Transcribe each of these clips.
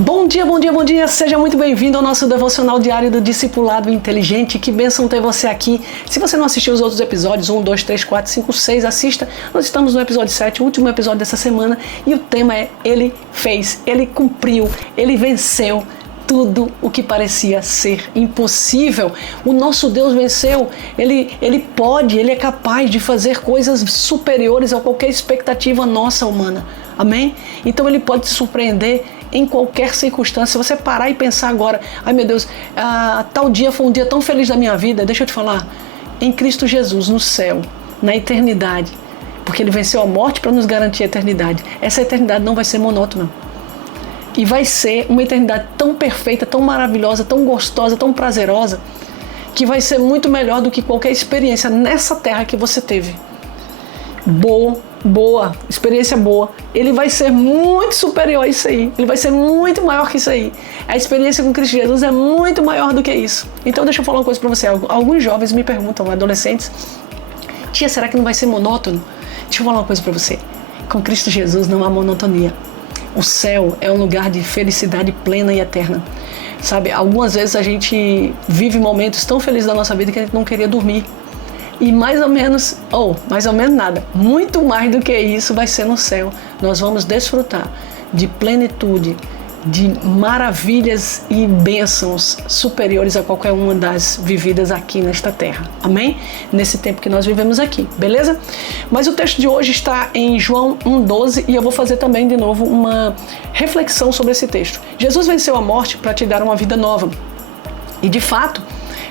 Bom dia, bom dia, bom dia! Seja muito bem-vindo ao nosso devocional diário do Discipulado Inteligente. Que bênção ter você aqui. Se você não assistiu os outros episódios, 1, 2, 3, 4, 5, 6, assista. Nós estamos no episódio 7, o último episódio dessa semana, e o tema é Ele fez, Ele cumpriu, Ele venceu tudo o que parecia ser impossível. O nosso Deus venceu, Ele pode, Ele é capaz de fazer coisas superiores a qualquer expectativa nossa humana. Amém? Então Ele pode te surpreender em qualquer circunstância. Se você parar e pensar agora, ai meu Deus, tal dia foi um dia tão feliz da minha vida, deixa eu te falar, em Cristo Jesus, no céu, na eternidade, porque Ele venceu a morte para nos garantir a eternidade. Essa eternidade não vai ser monótona. E vai ser uma eternidade tão perfeita, tão maravilhosa, tão gostosa, tão prazerosa, que vai ser muito melhor do que qualquer experiência nessa terra que você teve. Boa, experiência boa. Ele vai ser muito superior a isso aí. Ele vai ser muito maior que isso aí. A experiência com Cristo Jesus é muito maior do que isso. Então deixa eu falar uma coisa pra você. Alguns jovens me perguntam, adolescentes, tia, será que não vai ser monótono? Deixa eu falar uma coisa pra você. Com Cristo Jesus não há monotonia. O céu é um lugar de felicidade plena e eterna. Sabe, algumas vezes a gente vive momentos tão felizes da nossa vida que a gente não queria dormir. E mais ou menos nada, muito mais do que isso vai ser no céu. Nós vamos desfrutar de plenitude, de maravilhas e bênçãos superiores a qualquer uma das vividas aqui nesta terra. Amém? Nesse tempo que nós vivemos aqui, beleza? Mas o texto de hoje está em João 1,12 e eu vou fazer também de novo uma reflexão sobre esse texto. Jesus venceu a morte para te dar uma vida nova. E de fato,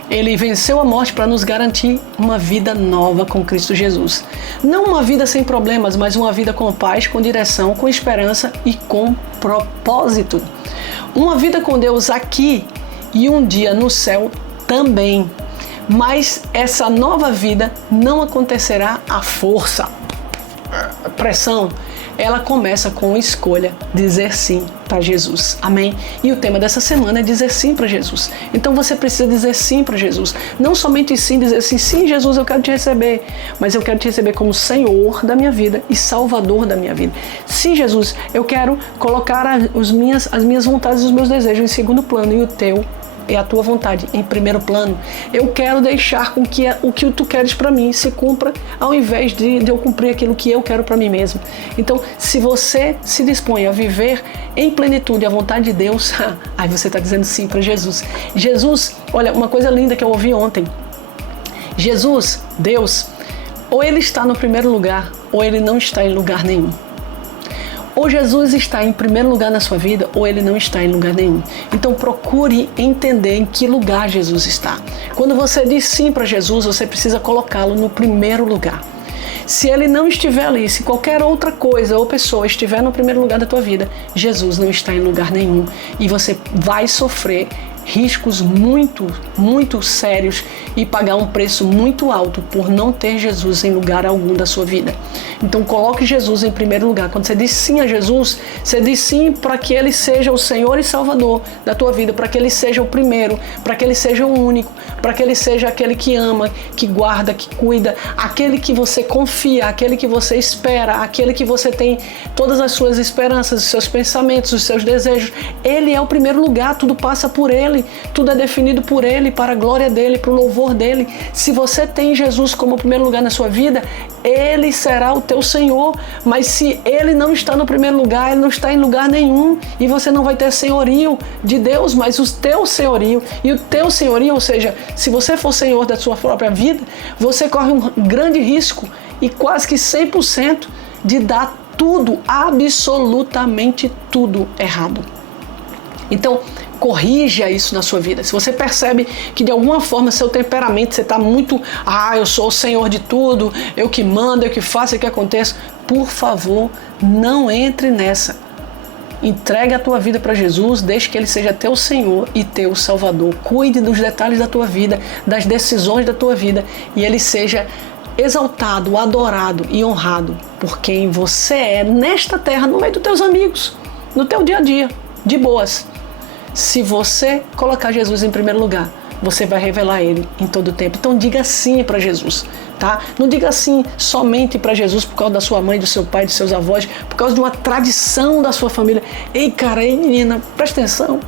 Ele venceu a morte para nos garantir uma vida nova com Cristo Jesus. Não uma vida sem problemas, mas uma vida com paz, com direção, com esperança e com propósito. Uma vida com Deus aqui e um dia no céu também. Mas essa nova vida não acontecerá à força. A pressão, ela começa com escolha, dizer sim para Jesus. Amém? E o tema dessa semana é dizer sim para Jesus. Então você precisa dizer sim para Jesus. Não somente sim, dizer assim, sim Jesus, eu quero te receber, mas eu quero te receber como Senhor da minha vida e Salvador da minha vida. Sim Jesus, eu quero colocar as minhas vontades e os meus desejos em segundo plano e o teu é a tua vontade em primeiro plano. Eu quero deixar com que o que tu queres para mim se cumpra, ao invés de eu cumprir aquilo que eu quero para mim mesmo. Então, se você se dispõe a viver em plenitude a vontade de Deus, aí você está dizendo sim para Jesus. Jesus, olha, uma coisa linda que eu ouvi ontem. Jesus, Deus, ou Ele está no primeiro lugar, ou Ele não está em lugar nenhum. Ou Jesus está em primeiro lugar na sua vida, ou Ele não está em lugar nenhum. Então procure entender em que lugar Jesus está. Quando você diz sim para Jesus, você precisa colocá-lo no primeiro lugar. Se Ele não estiver ali, se qualquer outra coisa ou pessoa estiver no primeiro lugar da tua vida, Jesus não está em lugar nenhum. E você vai sofrer riscos muito, muito sérios e pagar um preço muito alto por não ter Jesus em lugar algum da sua vida. Então coloque Jesus em primeiro lugar. Quando você diz sim a Jesus, você diz sim para que Ele seja o Senhor e Salvador da tua vida, para que Ele seja o primeiro, para que Ele seja o único, para que Ele seja aquele que ama, que guarda, que cuida, aquele que você confia, aquele que você espera, aquele que você tem todas as suas esperanças, os seus pensamentos, os seus desejos. Ele é o primeiro lugar, tudo passa por Ele. Tudo é definido por Ele, para a glória dEle, para o louvor dEle. Se você tem Jesus como primeiro lugar na sua vida, Ele será o teu Senhor. Mas se Ele não está no primeiro lugar, Ele não está em lugar nenhum. E você não vai ter senhorio de Deus, mas o teu senhorio. E o teu senhorio, ou seja, se você for Senhor da sua própria vida, você corre um grande risco e quase que 100% de dar tudo, absolutamente tudo errado. Então, corrija isso na sua vida. Se você percebe que de alguma forma seu temperamento, você está muito, eu sou o Senhor de tudo, eu que mando, eu que faço, eu que aconteça, por favor, não entre nessa. Entregue a tua vida para Jesus, deixe que Ele seja teu Senhor e teu Salvador. Cuide dos detalhes da tua vida, das decisões da tua vida e Ele seja exaltado, adorado e honrado por quem você é nesta terra, no meio dos teus amigos, no teu dia a dia, de boas. Se você colocar Jesus em primeiro lugar, você vai revelar Ele em todo o tempo. Então diga sim para Jesus, tá? Não diga sim somente para Jesus por causa da sua mãe, do seu pai, dos seus avós, por causa de uma tradição da sua família. Ei, cara, ei, menina, presta atenção.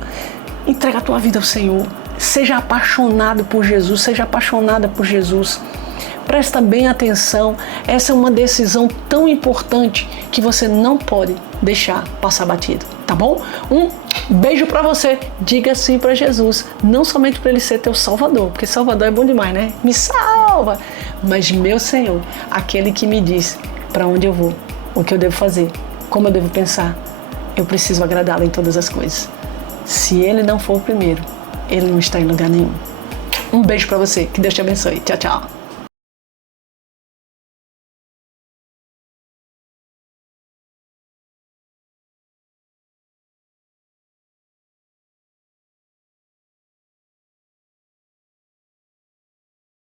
Entrega a tua vida ao Senhor. Seja apaixonado por Jesus, seja apaixonada por Jesus. Presta bem atenção, essa é uma decisão tão importante que você não pode deixar passar batido, tá bom? Um beijo pra você, diga sim pra Jesus, não somente para Ele ser teu Salvador, porque Salvador é bom demais, né? Me salva! Mas meu Senhor, aquele que me diz para onde eu vou, o que eu devo fazer, como eu devo pensar, eu preciso agradá-lo em todas as coisas. Se Ele não for o primeiro, Ele não está em lugar nenhum. Um beijo pra você, que Deus te abençoe. Tchau, tchau.